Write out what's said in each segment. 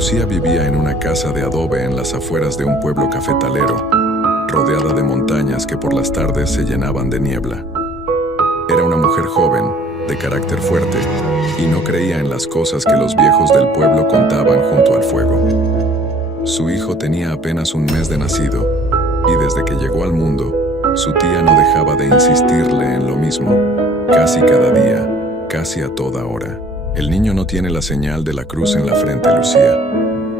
Lucía vivía en una casa de adobe en las afueras de un pueblo cafetalero, rodeada de montañas que por las tardes se llenaban de niebla. Era una mujer joven, de carácter fuerte, y no creía en las cosas que los viejos del pueblo contaban junto al fuego. Su hijo tenía apenas un mes de nacido, y desde que llegó al mundo, su tía no dejaba de insistirle en lo mismo, casi cada día, casi a toda hora. El niño no tiene la señal de la cruz en la frente, Lucía.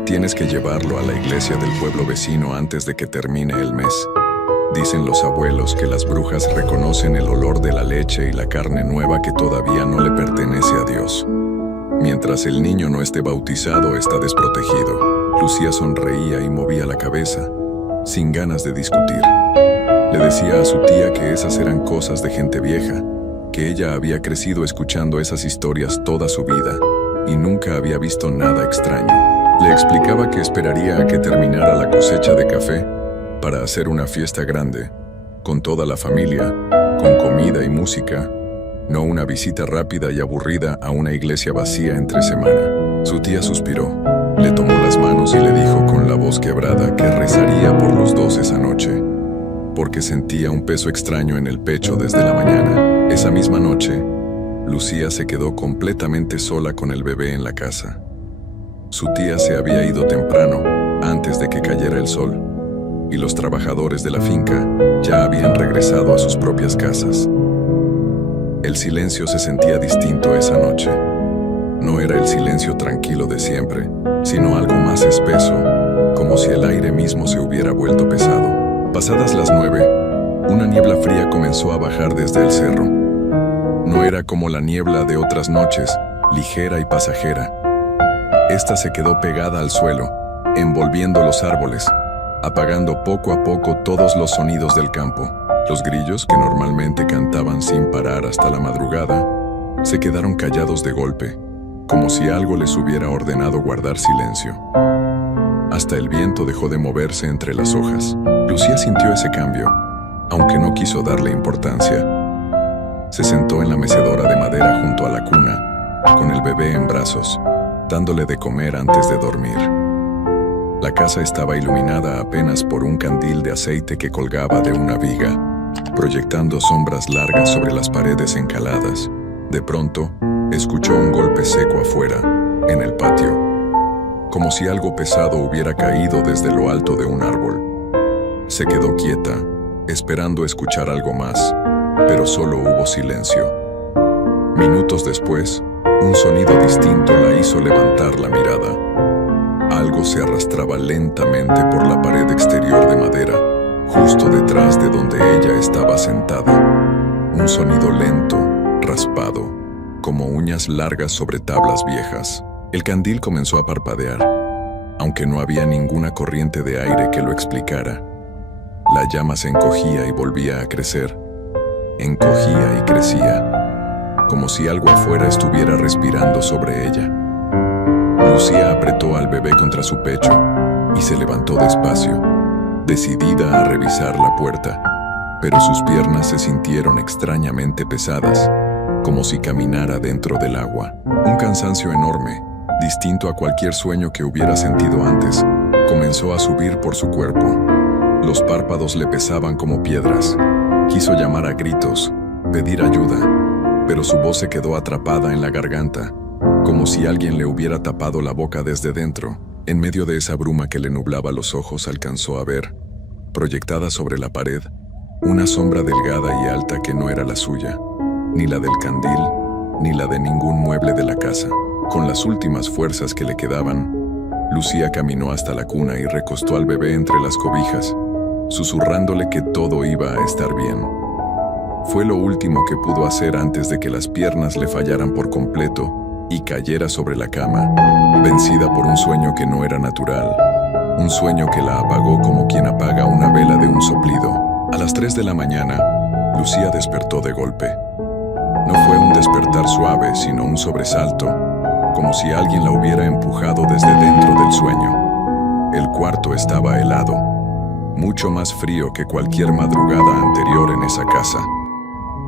Tienes que llevarlo a la iglesia del pueblo vecino antes de que termine el mes. Dicen los abuelos que las brujas reconocen el olor de la leche y la carne nueva que todavía no le pertenece a Dios. Mientras el niño no esté bautizado, está desprotegido. Lucía sonreía y movía la cabeza, sin ganas de discutir. Le decía a su tía que esas eran cosas de gente vieja, que ella había crecido escuchando esas historias toda su vida y nunca había visto nada extraño. Le explicaba que esperaría a que terminara la cosecha de café para hacer una fiesta grande, con toda la familia, con comida y música, no una visita rápida y aburrida a una iglesia vacía entre semana. Su tía suspiró, le tomó las manos y le dijo con la voz quebrada que rezaría por los dos esa noche, porque sentía un peso extraño en el pecho desde la mañana. Esa misma noche, Lucía se quedó completamente sola con el bebé en la casa. Su tía se había ido temprano, antes de que cayera el sol, y los trabajadores de la finca ya habían regresado a sus propias casas. El silencio se sentía distinto esa noche. No era el silencio tranquilo de siempre, sino algo más espeso, como si el aire mismo se hubiera vuelto pesado. Pasadas las 9, una niebla fría comenzó a bajar desde el cerro. No era como la niebla de otras noches, ligera y pasajera. Esta se quedó pegada al suelo, envolviendo los árboles, apagando poco a poco todos los sonidos del campo. Los grillos, que normalmente cantaban sin parar hasta la madrugada, se quedaron callados de golpe, como si algo les hubiera ordenado guardar silencio. Hasta el viento dejó de moverse entre las hojas. Lucía sintió ese cambio, aunque no quiso darle importancia. Se sentó en la mecedora de madera junto a la cuna, con el bebé en brazos, dándole de comer antes de dormir. La casa estaba iluminada apenas por un candil de aceite que colgaba de una viga, proyectando sombras largas sobre las paredes encaladas. De pronto, escuchó un golpe seco afuera, en el patio, como si algo pesado hubiera caído desde lo alto de un árbol. Se quedó quieta, esperando escuchar algo más, pero solo hubo silencio. Minutos después, un sonido distinto la hizo levantar la mirada. Algo se arrastraba lentamente por la pared exterior de madera, justo detrás de donde ella estaba sentada. Un sonido lento, raspado, como uñas largas sobre tablas viejas. El candil comenzó a parpadear, aunque no había ninguna corriente de aire que lo explicara. La llama se encogía y volvía a crecer. Encogía y crecía, como si algo afuera estuviera respirando sobre ella. Lucía apretó al bebé contra su pecho y se levantó despacio, decidida a revisar la puerta, pero sus piernas se sintieron extrañamente pesadas, como si caminara dentro del agua. Un cansancio enorme, distinto a cualquier sueño que hubiera sentido antes, comenzó a subir por su cuerpo. Los párpados le pesaban como piedras. Quiso llamar a gritos, pedir ayuda, pero su voz se quedó atrapada en la garganta, como si alguien le hubiera tapado la boca desde dentro. En medio de esa bruma que le nublaba los ojos, alcanzó a ver, proyectada sobre la pared, una sombra delgada y alta que no era la suya, ni la del candil, ni la de ningún mueble de la casa. Con las últimas fuerzas que le quedaban, Lucía caminó hasta la cuna y recostó al bebé entre las cobijas, susurrándole que todo iba a estar bien. Fue lo último que pudo hacer antes de que las piernas le fallaran por completo y cayera sobre la cama, vencida por un sueño que no era natural, un sueño que la apagó como quien apaga una vela de un soplido. A las 3 de la mañana, Lucía despertó de golpe. No fue un despertar suave, sino un sobresalto, como si alguien la hubiera empujado desde dentro del sueño. El cuarto estaba helado, mucho más frío que cualquier madrugada anterior en esa casa.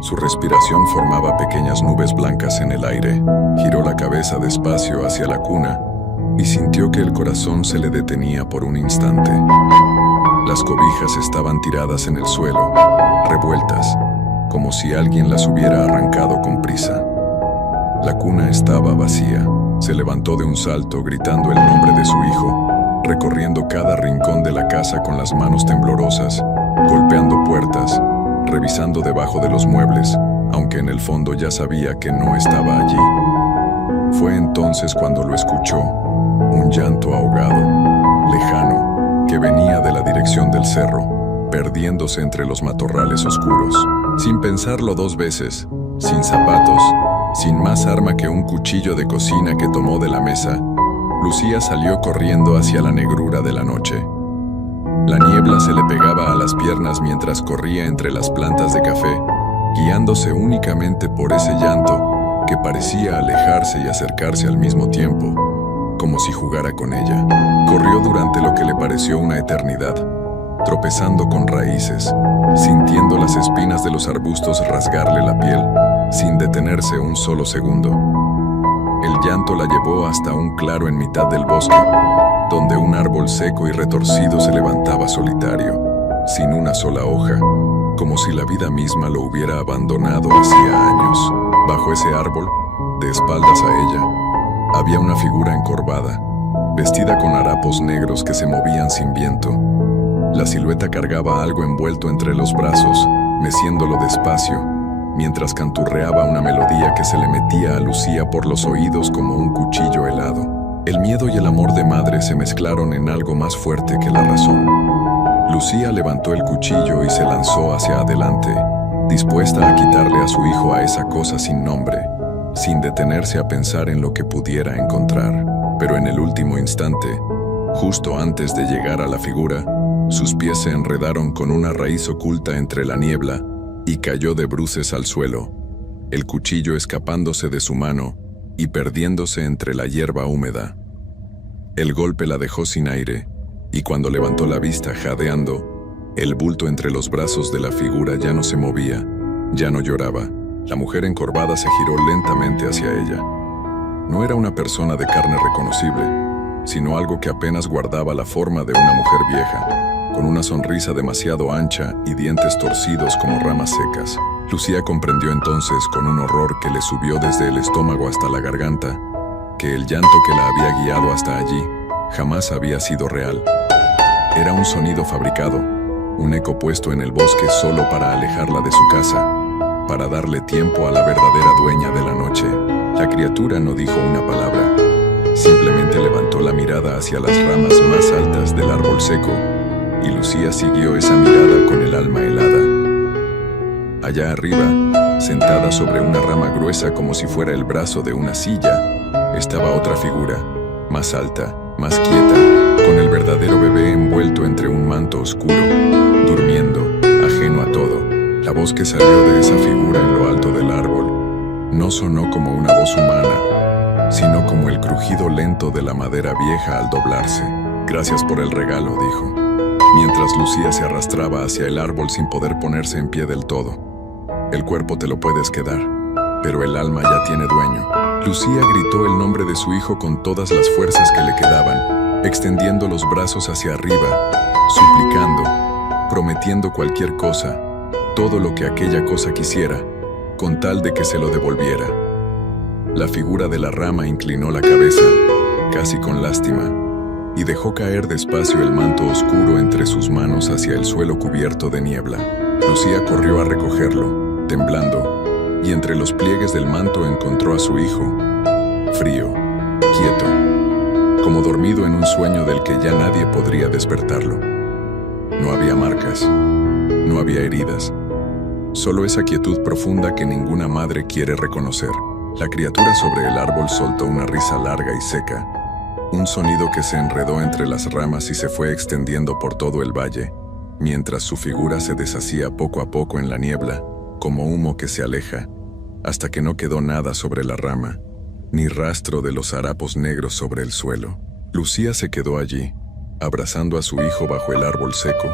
Su respiración formaba pequeñas nubes blancas en el aire. Giró la cabeza despacio hacia la cuna y sintió que el corazón se le detenía por un instante. Las cobijas estaban tiradas en el suelo, revueltas, como si alguien las hubiera arrancado con prisa. La cuna estaba vacía. Se levantó de un salto, gritando el nombre de su hijo, recorriendo cada rincón de la casa con las manos temblorosas, golpeando puertas, revisando debajo de los muebles, aunque en el fondo ya sabía que no estaba allí. Fue entonces cuando lo escuchó, un llanto ahogado, lejano, que venía de la dirección del cerro, perdiéndose entre los matorrales oscuros. Sin pensarlo dos veces, sin zapatos, sin más arma que un cuchillo de cocina que tomó de la mesa, Lucía salió corriendo hacia la negrura de la noche. La niebla se le pegaba a las piernas mientras corría entre las plantas de café, guiándose únicamente por ese llanto que parecía alejarse y acercarse al mismo tiempo, como si jugara con ella. Corrió durante lo que le pareció una eternidad, tropezando con raíces, sintiendo las espinas de los arbustos rasgarle la piel, sin detenerse un solo segundo. El llanto la llevó hasta un claro en mitad del bosque, donde un árbol seco y retorcido se levantaba solitario, sin una sola hoja, como si la vida misma lo hubiera abandonado hacía años. Bajo ese árbol, de espaldas a ella, había una figura encorvada, vestida con harapos negros que se movían sin viento. La silueta cargaba algo envuelto entre los brazos, meciéndolo despacio, mientras canturreaba una melodía que se le metía a Lucía por los oídos como un cuchillo helado. El miedo y el amor de madre se mezclaron en algo más fuerte que la razón. Lucía levantó el cuchillo y se lanzó hacia adelante, dispuesta a quitarle a su hijo a esa cosa sin nombre, sin detenerse a pensar en lo que pudiera encontrar. Pero en el último instante, justo antes de llegar a la figura, sus pies se enredaron con una raíz oculta entre la niebla y cayó de bruces al suelo, el cuchillo escapándose de su mano y perdiéndose entre la hierba húmeda. El golpe la dejó sin aire, y cuando levantó la vista jadeando, el bulto entre los brazos de la figura ya no se movía, ya no lloraba. La mujer encorvada se giró lentamente hacia ella. No era una persona de carne reconocible, sino algo que apenas guardaba la forma de una mujer vieja, con una sonrisa demasiado ancha y dientes torcidos como ramas secas. Lucía comprendió entonces, con un horror que le subió desde el estómago hasta la garganta, que el llanto que la había guiado hasta allí jamás había sido real. Era un sonido fabricado, un eco puesto en el bosque solo para alejarla de su casa, para darle tiempo a la verdadera dueña de la noche. La criatura no dijo una palabra, simplemente levantó la mirada hacia las ramas más altas del árbol seco, y Lucía siguió esa mirada con el alma helada. Allá arriba, sentada sobre una rama gruesa como si fuera el brazo de una silla, estaba otra figura, más alta, más quieta, con el verdadero bebé envuelto entre un manto oscuro, durmiendo, ajeno a todo. La voz que salió de esa figura en lo alto del árbol no sonó como una voz humana, sino como el crujido lento de la madera vieja al doblarse. «Gracias por el regalo», dijo, mientras Lucía se arrastraba hacia el árbol sin poder ponerse en pie del todo. «El cuerpo te lo puedes quedar, pero el alma ya tiene dueño». Lucía gritó el nombre de su hijo con todas las fuerzas que le quedaban, extendiendo los brazos hacia arriba, suplicando, prometiendo cualquier cosa, todo lo que aquella cosa quisiera, con tal de que se lo devolviera. La figura de la rama inclinó la cabeza, casi con lástima, y dejó caer despacio el manto oscuro entre sus manos hacia el suelo cubierto de niebla. Lucía corrió a recogerlo, temblando, y entre los pliegues del manto encontró a su hijo, frío, quieto, como dormido en un sueño del que ya nadie podría despertarlo. No había marcas, no había heridas, solo esa quietud profunda que ninguna madre quiere reconocer. La criatura sobre el árbol soltó una risa larga y seca, un sonido que se enredó entre las ramas y se fue extendiendo por todo el valle, mientras su figura se deshacía poco a poco en la niebla, como humo que se aleja, hasta que no quedó nada sobre la rama, ni rastro de los harapos negros sobre el suelo. Lucía se quedó allí, abrazando a su hijo bajo el árbol seco,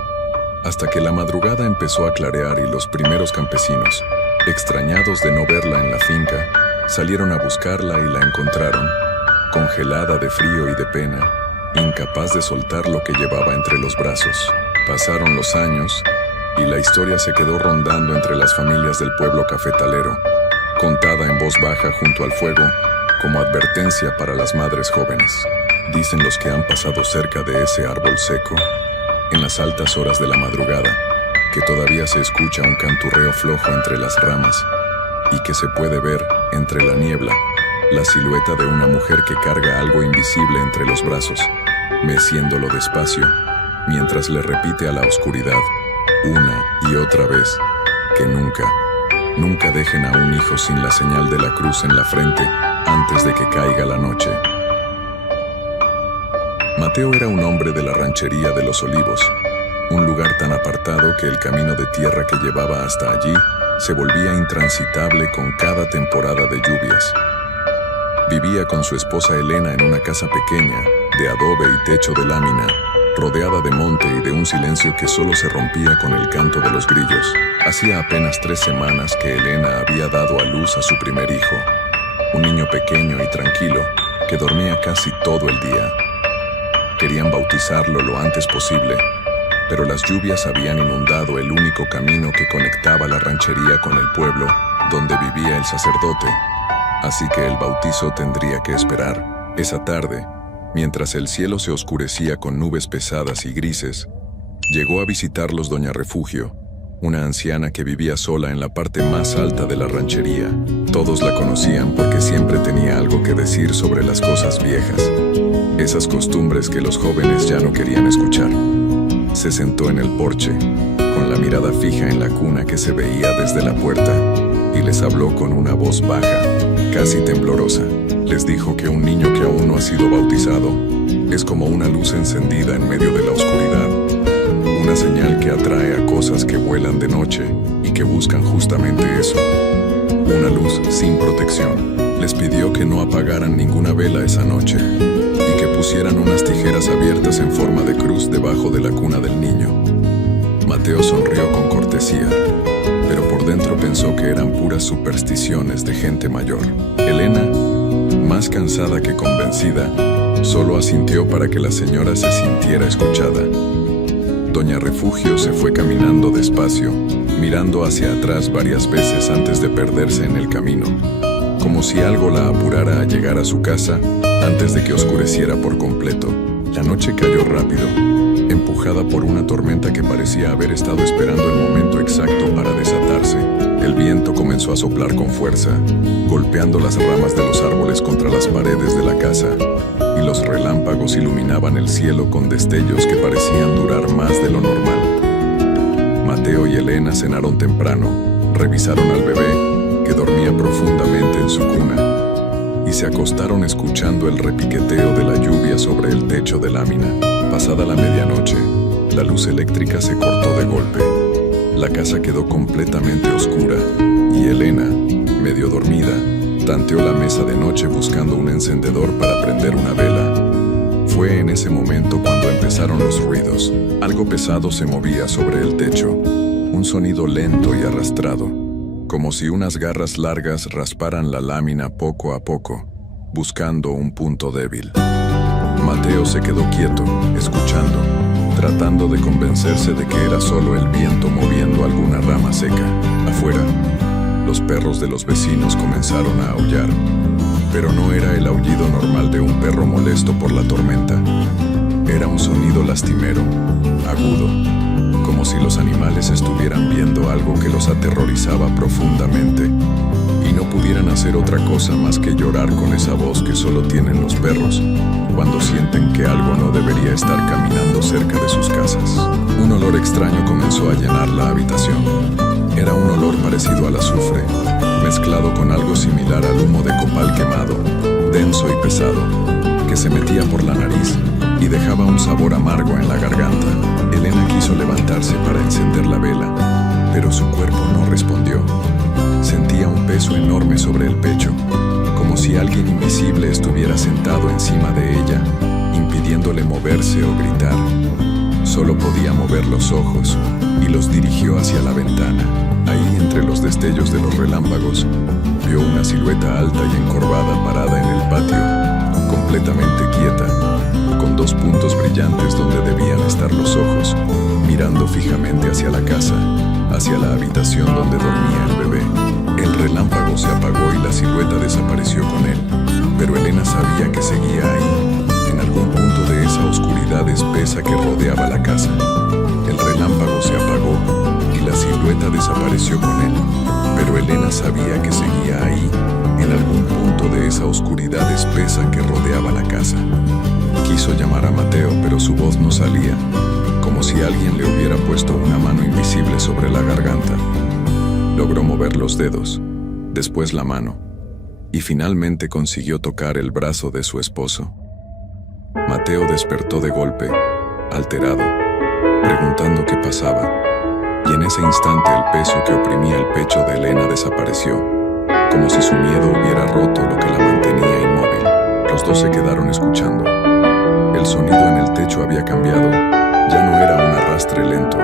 hasta que la madrugada empezó a clarear y los primeros campesinos, extrañados de no verla en la finca, salieron a buscarla y la encontraron, congelada de frío y de pena, incapaz de soltar lo que llevaba entre los brazos. Pasaron los años y la historia se quedó rondando entre las familias del pueblo cafetalero, contada en voz baja junto al fuego como advertencia para las madres jóvenes. Dicen los que han pasado cerca de ese árbol seco, en las altas horas de la madrugada, que todavía se escucha un canturreo flojo entre las ramas y que se puede ver, entre la niebla, la silueta de una mujer que carga algo invisible entre los brazos, meciéndolo despacio, mientras le repite a la oscuridad, una y otra vez, que nunca dejen a un hijo sin la señal de la cruz en la frente antes de que caiga la noche. Mateo era un hombre de la ranchería de Los Olivos, un lugar tan apartado que el camino de tierra que llevaba hasta allí se volvía intransitable con cada temporada de lluvias. Vivía con su esposa Elena en una casa pequeña, de adobe y techo de lámina, rodeada de monte y de un silencio que solo se rompía con el canto de los grillos. Hacía apenas 3 semanas que Elena había dado a luz a su primer hijo, un niño pequeño y tranquilo que dormía casi todo el día. Querían bautizarlo lo antes posible, pero las lluvias habían inundado el único camino que conectaba la ranchería con el pueblo donde vivía el sacerdote, así que el bautizo tendría que esperar. Esa tarde, mientras el cielo se oscurecía con nubes pesadas y grises, llegó a visitarlos doña Refugio, una anciana que vivía sola en la parte más alta de la ranchería. Todos la conocían porque siempre tenía algo que decir sobre las cosas viejas, esas costumbres que los jóvenes ya no querían escuchar. Se sentó en el porche, con la mirada fija en la cuna que se veía desde la puerta, y les habló con una voz baja, casi temblorosa. Les dijo que un niño que aún no ha sido bautizado es como una luz encendida en medio de la oscuridad, una señal que atrae a cosas que vuelan de noche y que buscan justamente eso, una luz sin protección. Les pidió que no apagaran ninguna vela esa noche y que pusieran unas tijeras abiertas en forma de cruz debajo de la cuna del niño. Mateo sonrió con cortesía, pero por dentro pensó que eran puras supersticiones de gente mayor. Elena, más cansada que convencida, solo asintió para que la señora se sintiera escuchada. Doña Refugio se fue caminando despacio, mirando hacia atrás varias veces antes de perderse en el camino, como si algo la apurara a llegar a su casa antes de que oscureciera por completo. La noche cayó rápido, empujada por una tormenta que parecía haber estado esperando el momento exacto para desatarse. El viento comenzó a soplar con fuerza, golpeando las ramas de los árboles contra las paredes de la casa, y los relámpagos iluminaban el cielo con destellos que parecían durar más de lo normal. Mateo y Elena cenaron temprano, revisaron al bebé, que dormía profundamente en su cuna, y se acostaron escuchando el repiqueteo de la lluvia sobre el techo de lámina. Pasada la medianoche, la luz eléctrica se cortó de golpe. La casa quedó completamente oscura, y Elena, medio dormida, tanteó la mesa de noche buscando un encendedor para prender una vela. Fue en ese momento cuando empezaron los ruidos. Algo pesado se movía sobre el techo, un sonido lento y arrastrado, como si unas garras largas rasparan la lámina poco a poco, buscando un punto débil. Mateo se quedó quieto, escuchando, tratando de convencerse de que era solo el viento moviendo alguna rama seca. Afuera, los perros de los vecinos comenzaron a aullar, pero no era el aullido normal de un perro molesto por la tormenta. Era un sonido lastimero, agudo, como si los animales estuvieran viendo algo que los aterrorizaba profundamente y no pudieran hacer otra cosa más que llorar con esa voz que solo tienen los perros cuando sienten que algo no debería estar caminando cerca de sus casas. Un olor extraño comenzó a llenar la habitación. Era un olor parecido al azufre, mezclado con algo similar al humo de copal quemado, denso y pesado, que se metía por la nariz y dejaba un sabor amargo en la garganta. Elena quiso levantarse para encender la vela, pero su cuerpo no respondió. Sentía un peso enorme sobre el pecho, como si alguien invisible estuviera sentado encima de ella, impidiéndole moverse o gritar. Solo podía mover los ojos y los dirigió hacia la ventana. Ahí, entre los destellos de los relámpagos, vio una silueta alta y encorvada parada en el patio, con completamente quieta, con dos puntos brillantes donde debían estar los ojos, mirando fijamente hacia la casa, hacia la habitación donde dormía el bebé. El relámpago se apagó y la silueta desapareció con él, pero Elena sabía que seguía ahí, en algún punto de esa oscuridad espesa que rodeaba la casa. El relámpago se apagó y la silueta desapareció con él, pero Elena sabía que seguía ahí, en algún punto de esa oscuridad espesa que rodeaba la casa. Quiso llamar a Mateo, pero su voz no salía, como si alguien le hubiera puesto una mano invisible sobre la garganta. Logró mover los dedos, después la mano, y finalmente consiguió tocar el brazo de su esposo. Mateo despertó de golpe, alterado, preguntando qué pasaba, y en ese instante el peso que oprimía el pecho de Elena desapareció, como si su miedo hubiera roto lo que la mantenía inmóvil. Los dos se quedaron escuchando. El sonido en el techo había cambiado, ya no era un arrastre lento,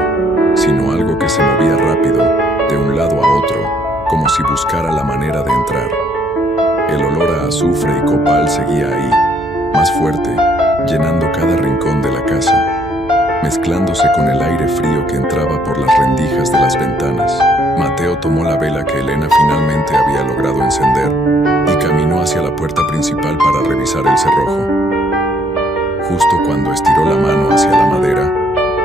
sino algo que se movía rápido, de un lado a otro, como si buscara la manera de entrar. El olor a azufre y copal seguía ahí, más fuerte, llenando cada rincón de la casa, mezclándose con el aire frío que entraba por las rendijas de las ventanas. Mateo tomó la vela que Elena finalmente había logrado encender y caminó hacia la puerta principal para revisar el cerrojo. Justo cuando estiró la mano hacia la madera,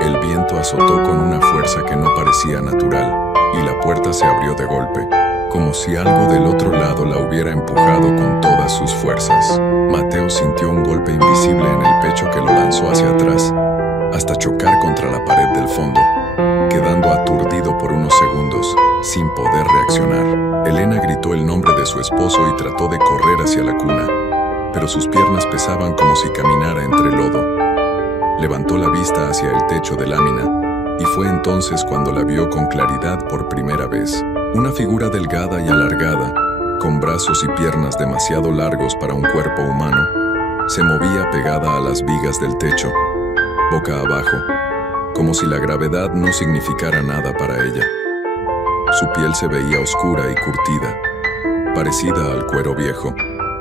el viento azotó con una fuerza que no parecía natural y la puerta se abrió de golpe, como si algo del otro lado la hubiera empujado con todas sus fuerzas. Mateo sintió un golpe invisible en el pecho que lo lanzó hacia atrás, hasta chocar contra la pared del fondo, quedando aturdido por unos segundos, sin poder reaccionar. Elena gritó el nombre de su esposo y trató de correr hacia la cuna, pero sus piernas pesaban como si caminara entre lodo. Levantó la vista hacia el techo de lámina, y fue entonces cuando la vio con claridad por primera vez. Una figura delgada y alargada, con brazos y piernas demasiado largos para un cuerpo humano, se movía pegada a las vigas del techo, boca abajo, como si la gravedad no significara nada para ella. Su piel se veía oscura y curtida, parecida al cuero viejo,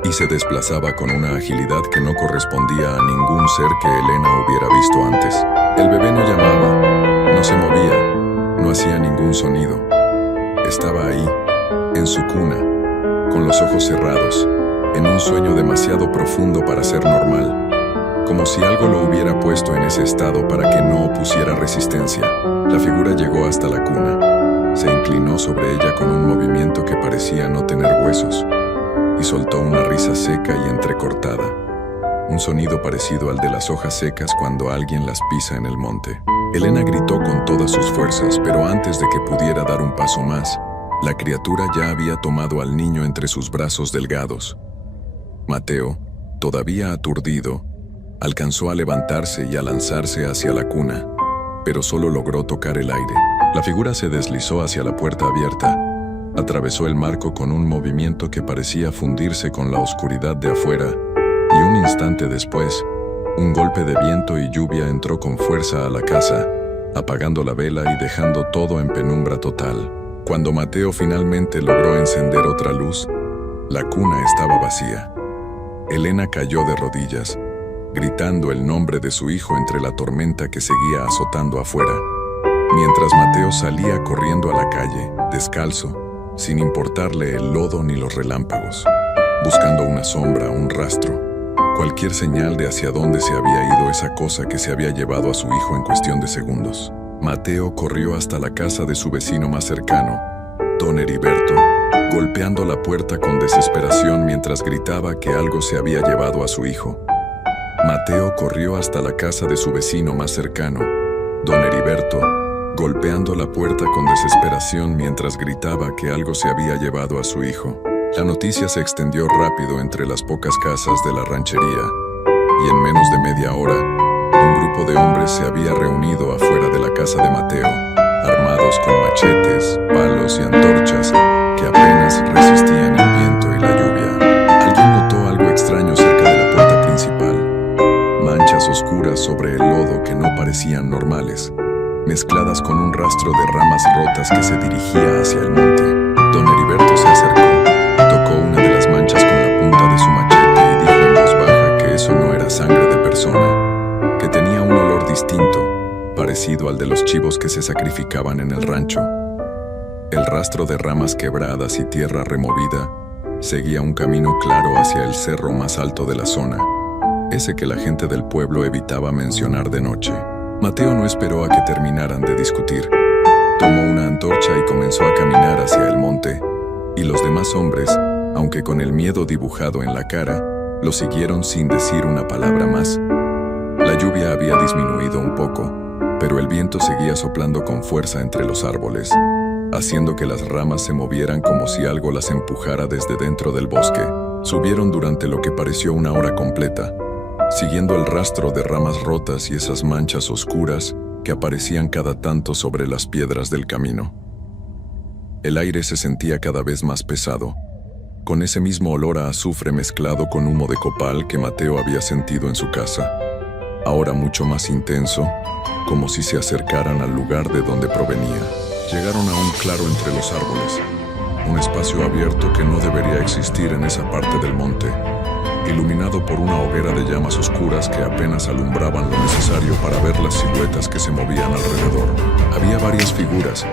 y se desplazaba con una agilidad que no correspondía a ningún ser que Elena hubiera visto antes. El bebé no llamaba, no se movía, no hacía ningún sonido. Estaba ahí, en su cuna, con los ojos cerrados, en un sueño demasiado profundo para ser normal, como si algo lo hubiera puesto en ese estado para que no opusiera resistencia. La figura llegó hasta la cuna, se inclinó sobre ella con un movimiento que parecía no tener huesos, y soltó una risa seca y entrecortada, un sonido parecido al de las hojas secas cuando alguien las pisa en el monte. Elena gritó con todas sus fuerzas, pero antes de que pudiera dar un paso más, la criatura ya había tomado al niño entre sus brazos delgados. Mateo, todavía aturdido, alcanzó a levantarse y a lanzarse hacia la cuna, pero solo logró tocar el aire. La figura se deslizó hacia la puerta abierta, atravesó el marco con un movimiento que parecía fundirse con la oscuridad de afuera, y un instante después, un golpe de viento y lluvia entró con fuerza a la casa, apagando la vela y dejando todo en penumbra total. Cuando Mateo finalmente logró encender otra luz, la cuna estaba vacía. Elena cayó de rodillas, gritando el nombre de su hijo entre la tormenta que seguía azotando afuera, mientras Mateo salía corriendo a la calle, descalzo, sin importarle el lodo ni los relámpagos, buscando una sombra, un rastro, cualquier señal de hacia dónde se había ido esa cosa que se había llevado a su hijo en cuestión de segundos. Mateo corrió hasta la casa de su vecino más cercano, don Heriberto, golpeando la puerta con desesperación mientras gritaba que algo se había llevado a su hijo. Mateo corrió hasta la casa de su vecino más cercano, don Heriberto, golpeando la puerta con desesperación mientras gritaba que algo se había llevado a su hijo. La noticia se extendió rápido entre las pocas casas de la ranchería, y en menos de media hora, un grupo de hombres se había reunido afuera de la casa de Mateo, armados con machetes, palos y antorchas que apenas resistían el viento y la lluvia. Alguien notó algo extraño cerca de la puerta principal, manchas oscuras sobre el lodo que no parecían normales, mezcladas con un rastro de ramas rotas que se dirigía hacia el monte. Don Heriberto se acercó, tocó una de las manchas con la punta de su machete y dijo en voz baja que eso distinto, parecido al de los chivos que se sacrificaban en el rancho. El rastro de ramas quebradas y tierra removida seguía un camino claro hacia el cerro más alto de la zona, ese que la gente del pueblo evitaba mencionar de noche. Mateo no esperó a que terminaran de discutir. Tomó una antorcha y comenzó a caminar hacia el monte, y los demás hombres, aunque con el miedo dibujado en la cara, lo siguieron sin decir una palabra más. La lluvia había disminuido un poco, pero el viento seguía soplando con fuerza entre los árboles, haciendo que las ramas se movieran como si algo las empujara desde dentro del bosque. Subieron durante lo que pareció una hora completa, siguiendo el rastro de ramas rotas y esas manchas oscuras que aparecían cada tanto sobre las piedras del camino. El aire se sentía cada vez más pesado, con ese mismo olor a azufre mezclado con humo de copal que Mateo había sentido en su casa, ahora mucho más intenso, como si se acercaran al lugar de donde provenía. Llegaron a un claro entre los árboles, un espacio abierto que no debería existir en esa parte del monte, iluminado por una hoguera de llamas oscuras que apenas alumbraban lo necesario para ver las siluetas que se movían alrededor. Había varias figuras,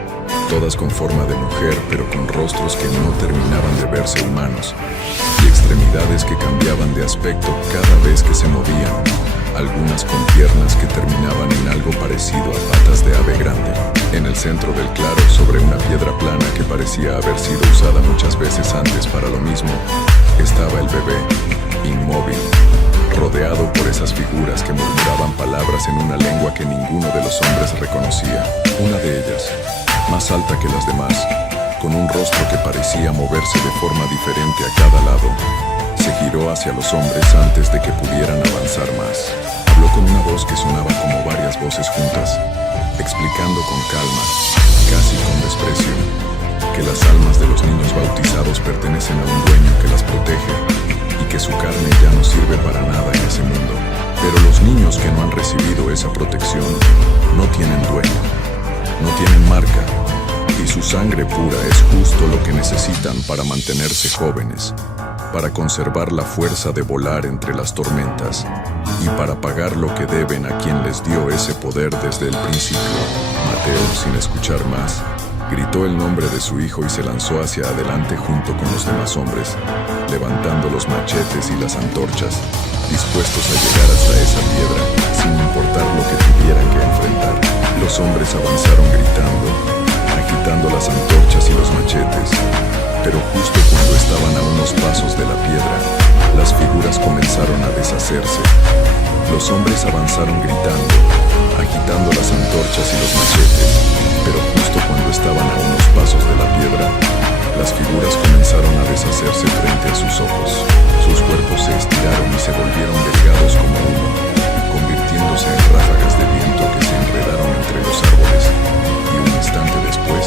todas con forma de mujer, pero con rostros que no terminaban de verse humanos, y extremidades que cambiaban de aspecto cada vez que se movían, algunas con piernas que terminaban en algo parecido a patas de ave grande. En el centro del claro, sobre una piedra plana que parecía haber sido usada muchas veces antes para lo mismo, estaba el bebé, inmóvil, rodeado por esas figuras que murmuraban palabras en una lengua que ninguno de los hombres reconocía. Una de ellas, más alta que las demás, con un rostro que parecía moverse de forma diferente a cada lado, se giró hacia los hombres antes de que pudieran avanzar más. Habló con una voz que sonaba como varias voces juntas, explicando con calma, casi con desprecio, que las almas de los niños bautizados pertenecen a un dueño que las protege y que su carne ya no sirve para nada en ese mundo. Pero los niños que no han recibido esa protección no tienen dueño, no tienen marca, y su sangre pura es justo lo que necesitan para mantenerse jóvenes, para conservar la fuerza de volar entre las tormentas y para pagar lo que deben a quien les dio ese poder desde el principio. Mateo, sin escuchar más, gritó el nombre de su hijo y se lanzó hacia adelante junto con los demás hombres, levantando los machetes y las antorchas, dispuestos a llegar hasta esa piedra, sin importar lo que tuvieran que enfrentar. Los hombres avanzaron gritando, agitando las antorchas y los machetes, pero justo cuando estaban a unos pasos de la piedra, las figuras comenzaron a deshacerse. Los hombres avanzaron gritando, agitando las antorchas y los machetes, pero justo cuando estaban a unos pasos de la piedra, las figuras comenzaron a deshacerse frente a sus ojos. Sus cuerpos se estiraron y se volvieron delgados como humo, convirtiéndose en ráfagas de viento que se enredaron entre los árboles, y un instante después,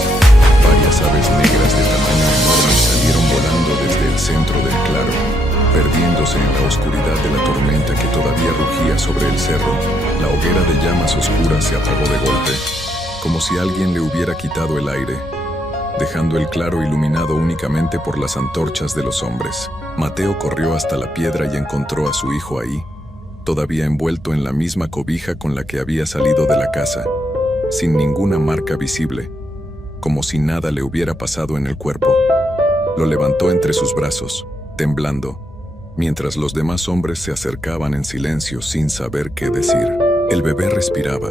varias aves negras de tamaño enorme salieron volando desde el centro del claro, perdiéndose en la oscuridad de la tormenta que todavía rugía sobre el cerro. La hoguera de llamas oscuras se apagó de golpe, como si alguien le hubiera quitado el aire, dejando el claro iluminado únicamente por las antorchas de los hombres. Mateo corrió hasta la piedra y encontró a su hijo ahí, todavía envuelto en la misma cobija con la que había salido de la casa, sin ninguna marca visible, como si nada le hubiera pasado en el cuerpo. Lo levantó entre sus brazos, temblando, mientras los demás hombres se acercaban en silencio sin saber qué decir. El bebé respiraba,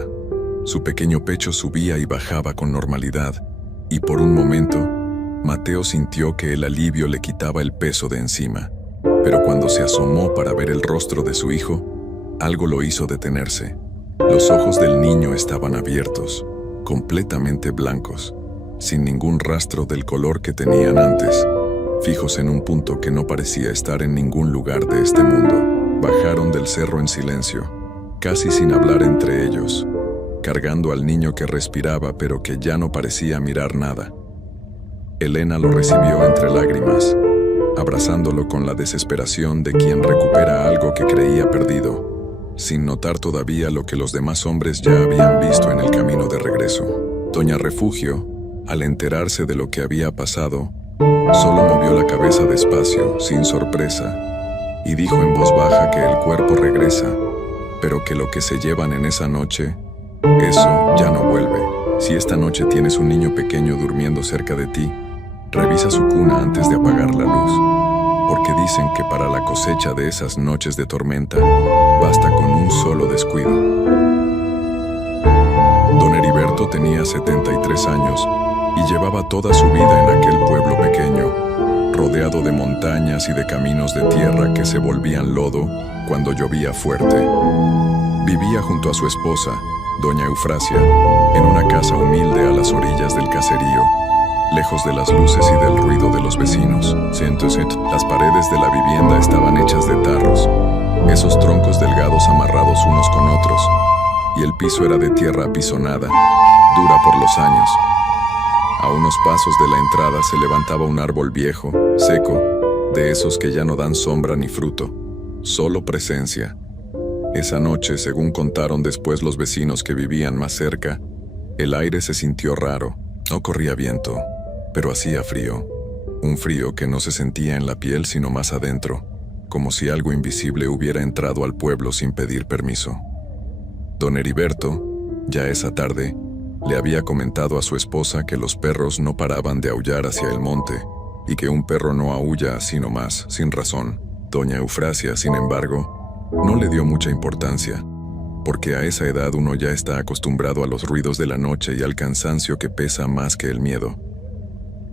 su pequeño pecho subía y bajaba con normalidad, y por un momento, Mateo sintió que el alivio le quitaba el peso de encima. Pero cuando se asomó para ver el rostro de su hijo, algo lo hizo detenerse. Los ojos del niño estaban abiertos, completamente blancos, sin ningún rastro del color que tenían antes, fijos en un punto que no parecía estar en ningún lugar de este mundo. Bajaron del cerro en silencio, casi sin hablar entre ellos, cargando al niño que respiraba pero que ya no parecía mirar nada. Elena lo recibió entre lágrimas, abrazándolo con la desesperación de quien recupera algo que creía perdido, sin notar todavía lo que los demás hombres ya habían visto en el camino de regreso. Doña Refugio, al enterarse de lo que había pasado, solo movió la cabeza despacio, sin sorpresa, y dijo en voz baja que el cuerpo regresa, pero que lo que se llevan en esa noche, eso ya no vuelve. Si esta noche tienes un niño pequeño durmiendo cerca de ti, revisa su cuna antes de apagar la luz, porque dicen que para la cosecha de esas noches de tormenta, basta con un solo descuido. Don Heriberto tenía 73 años y llevaba toda su vida en aquel pueblo pequeño, rodeado de montañas y de caminos de tierra que se volvían lodo cuando llovía fuerte. Vivía junto a su esposa, doña Eufrasia, en una casa humilde a las orillas del caserío, lejos de las luces y del ruido de los vecinos. Las paredes de la vivienda estaban hechas de tarros, esos troncos delgados amarrados unos con otros, y el piso era de tierra apisonada, dura por los años. A unos pasos de la entrada se levantaba un árbol viejo, seco, de esos que ya no dan sombra ni fruto, solo presencia. Esa noche, según contaron después los vecinos que vivían más cerca, el aire se sintió raro. No corría viento, pero hacía frío. Un frío que no se sentía en la piel sino más adentro, como si algo invisible hubiera entrado al pueblo sin pedir permiso. Don Heriberto, ya esa tarde, le había comentado a su esposa que los perros no paraban de aullar hacia el monte, y que un perro no aúlla así nomás, sin razón. Doña Eufrasia, sin embargo, no le dio mucha importancia, porque a esa edad uno ya está acostumbrado a los ruidos de la noche y al cansancio que pesa más que el miedo.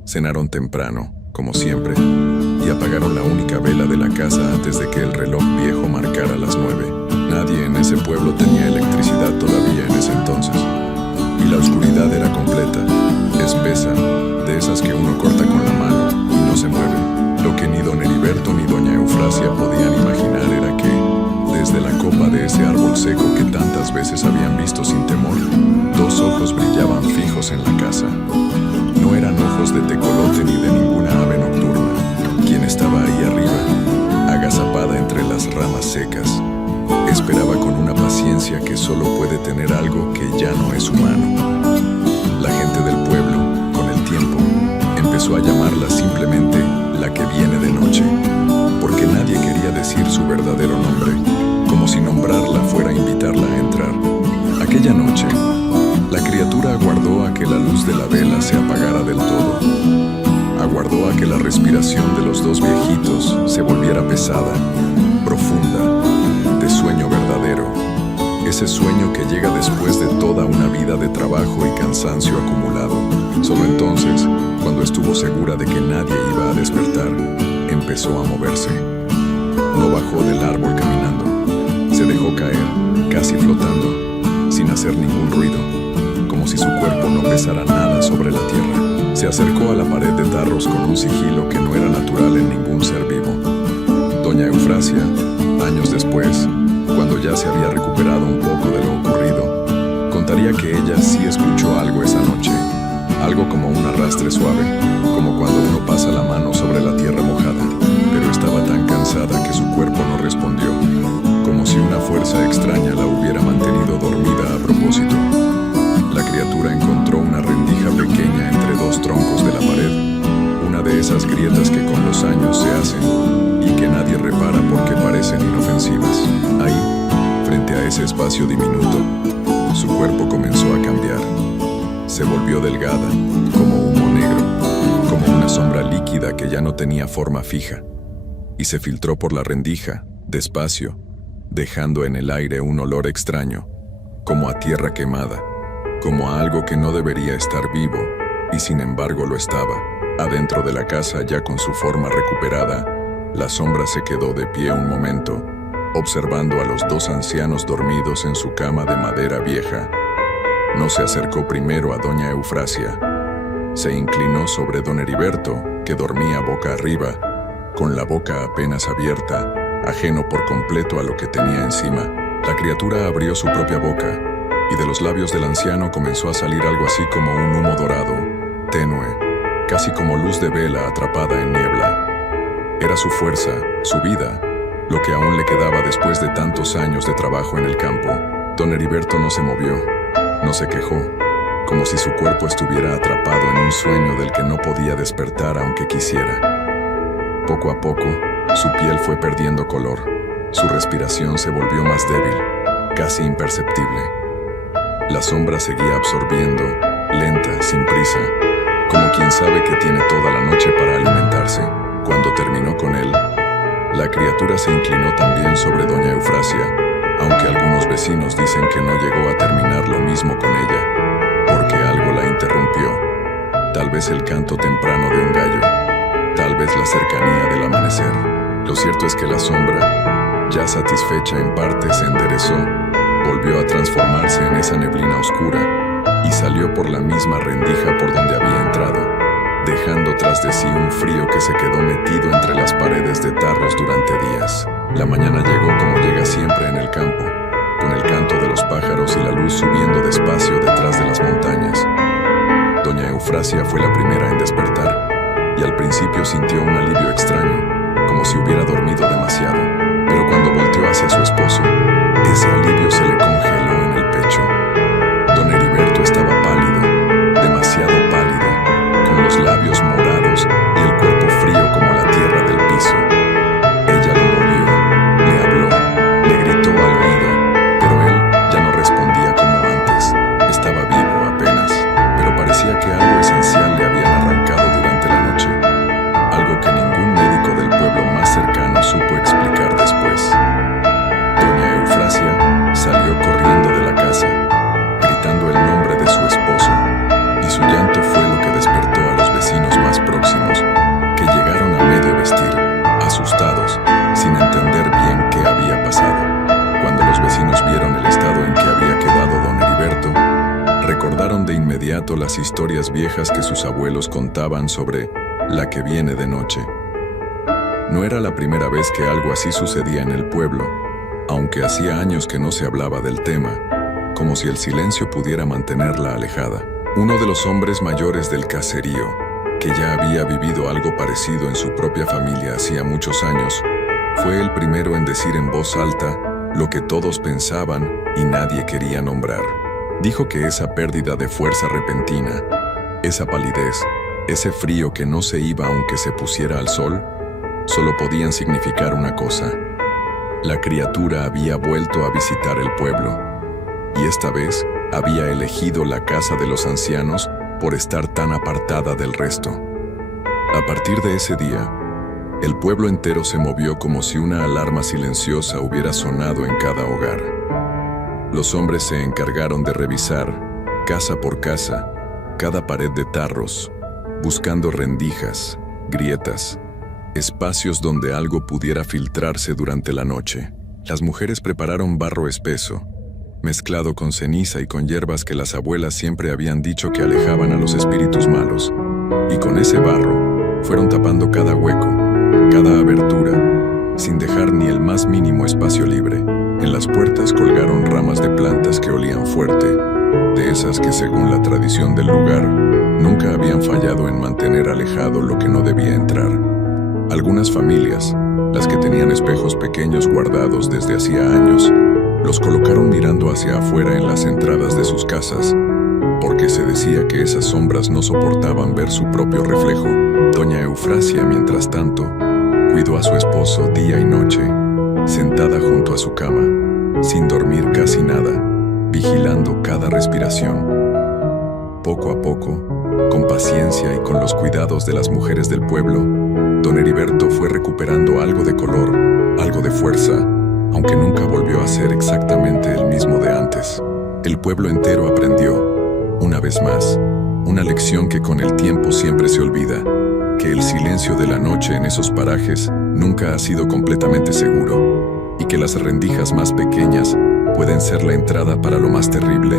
Cenaron temprano, como siempre, y apagaron la única vela de la casa antes de que el reloj viejo marcara las 9. Nadie en ese pueblo tenía electricidad todavía en ese entonces, y la oscuridad era completa, espesa, de esas que uno corta con la mano y no se mueve. Lo que ni don Heriberto ni doña Eufrasia podían imaginar era que, desde la copa de ese árbol seco que tantas veces habían visto sin temor, dos ojos brillaban fijos en la casa. No eran ojos de tecolote ni de ninguna ave nocturna. Quien estaba ahí arriba, agazapada entre las ramas secas, esperaba con una paciencia que solo puede tener algo que ya no es humano. La gente del pueblo, con el tiempo, empezó a llamarla simplemente la que viene de noche, porque nadie quería decir su verdadero nombre, como si nombrarla fuera invitarla a entrar. Aquella noche, la criatura aguardó a que la luz de la vela se apagara del todo. Aguardó a que la respiración de los dos viejitos se volviera pesada, profunda, de sueño verdadero. Ese sueño que llega después de toda una vida de trabajo y cansancio acumulado. Solo entonces, cuando estuvo segura de que nadie iba a despertar, empezó a moverse. No bajó del árbol caminando. Se dejó caer, casi flotando, sin hacer ningún ruido, como si su cuerpo no pesara nada sobre la tierra. Se acercó a la pared de tarros con un sigilo que no era natural en ningún ser vivo. Doña Eufrasia, años después, cuando ya se había recuperado un poco de lo ocurrido, contaría que ella sí escuchó algo esa noche, algo como un arrastre suave, como cuando uno pasa la mano sobre la tierra mojada, pero estaba tan cansada que su cuerpo no respondió, como si una fuerza extraña la hubiera mantenido dormida a propósito. La criatura encontró una rendija pequeña entre dos troncos de la pared, una de esas grietas que con los años se hacen y que nadie repara porque parecen inofensivas. Ahí, frente a ese espacio diminuto, su cuerpo comenzó a cambiar. Se volvió delgada, como humo negro, como una sombra líquida que ya no tenía forma fija, y se filtró por la rendija, despacio, dejando en el aire un olor extraño, como a tierra quemada, como a algo que no debería estar vivo, y sin embargo lo estaba. Adentro de la casa, ya con su forma recuperada, la sombra se quedó de pie un momento, observando a los dos ancianos dormidos en su cama de madera vieja. No se acercó primero a doña Eufrasia. Se inclinó sobre don Heriberto, que dormía boca arriba, con la boca apenas abierta, ajeno por completo a lo que tenía encima. La criatura abrió su propia boca, y de los labios del anciano comenzó a salir algo así como un humo dorado, tenue, casi como luz de vela atrapada en niebla. Era su fuerza, su vida, lo que aún le quedaba después de tantos años de trabajo en el campo. Don Heriberto no se movió, no se quejó, como si su cuerpo estuviera atrapado en un sueño del que no podía despertar aunque quisiera. Poco a poco, su piel fue perdiendo color, su respiración se volvió más débil. casi imperceptible. La sombra seguía absorbiendo, lenta, sin prisa, como quien sabe que tiene toda la noche para alimentarse. Cuando terminó con él, la criatura se inclinó también sobre doña Eufrasia, aunque algunos vecinos dicen que no llegó a terminar lo mismo con ella, porque algo la interrumpió. Tal vez el canto temprano de un gallo, tal vez la cercanía del amanecer. Lo cierto es que la sombra, ya satisfecha en parte, se enderezó, volvió a transformarse en esa neblina oscura y salió por la misma rendija por donde había entrado, dejando tras de sí un frío que se quedó metido entre las paredes de tarros durante días. La mañana llegó como llega siempre en el campo, con el canto de los pájaros y la luz subiendo despacio detrás de las montañas. Doña Eufrasia fue la primera en despertar y al principio sintió un alivio extraño, como si hubiera dormido demasiado, pero cuando volteó hacia su esposo, ese alivio se le congeló en el pecho. Don Heriberto estaba pálido, demasiado pálido, con los labios morados y el cuerpo frío como la tierra del piso. Ella lo movió, le habló, le gritó al oído, pero él ya no respondía como antes. Estaba vivo apenas, pero parecía que algo esencial le habían arrancado durante la noche, algo que ningún médico del pueblo más cercano supo explicar después. Doña Eufrasia salió corriendo de la casa, gritando el nombre de su esposo, y su llanto fue lo que despertó a los vecinos más próximos, que llegaron a medio vestir, asustados, sin entender bien qué había pasado. Cuando los vecinos vieron el estado en que había quedado don Heriberto, recordaron de inmediato las historias viejas que sus abuelos contaban sobre la que viene de noche. No era la primera vez que algo así sucedía en el pueblo, aunque hacía años que no se hablaba del tema, como si el silencio pudiera mantenerla alejada. Uno de los hombres mayores del caserío, que ya había vivido algo parecido en su propia familia hacía muchos años, fue el primero en decir en voz alta lo que todos pensaban y nadie quería nombrar. Dijo que esa pérdida de fuerza repentina, esa palidez, ese frío que no se iba aunque se pusiera al sol, solo podían significar una cosa: la criatura había vuelto a visitar el pueblo, y esta vez había elegido la casa de los ancianos por estar tan apartada del resto. A partir de ese día, el pueblo entero se movió como si una alarma silenciosa hubiera sonado en cada hogar. Los hombres se encargaron de revisar, casa por casa, cada pared de tarros, buscando rendijas, grietas, espacios donde algo pudiera filtrarse durante la noche. Las mujeres prepararon barro espeso, mezclado con ceniza y con hierbas que las abuelas siempre habían dicho que alejaban a los espíritus malos, y con ese barro fueron tapando cada hueco, cada abertura, sin dejar ni el más mínimo espacio libre. En las puertas colgaron ramas de plantas que olían fuerte, de esas que, según la tradición del lugar, nunca habían fallado en mantener alejado lo que no debía entrar. Algunas familias, las que tenían espejos pequeños guardados desde hacía años, los colocaron mirando hacia afuera en las entradas de sus casas, porque se decía que esas sombras no soportaban ver su propio reflejo. Doña Eufrasia, mientras tanto, cuidó a su esposo día y noche, sentada junto a su cama, sin dormir casi nada, vigilando cada respiración. Poco a poco, con paciencia y con los cuidados de las mujeres del pueblo, don Heriberto fue recuperando algo de color, algo de fuerza, aunque nunca volvió a ser exactamente el mismo de antes. El pueblo entero aprendió, una vez más, una lección que con el tiempo siempre se olvida, que el silencio de la noche en esos parajes nunca ha sido completamente seguro, y que las rendijas más pequeñas pueden ser la entrada para lo más terrible.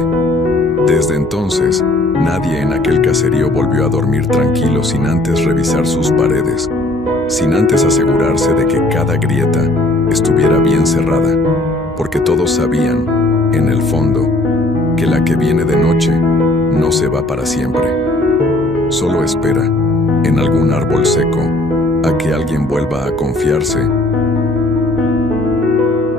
Desde entonces, nadie en aquel caserío volvió a dormir tranquilo sin antes revisar sus paredes, sin antes asegurarse de que cada grieta estuviera bien cerrada, porque todos sabían, en el fondo, que la que viene de noche no se va para siempre. Solo espera, en algún árbol seco, a que alguien vuelva a confiarse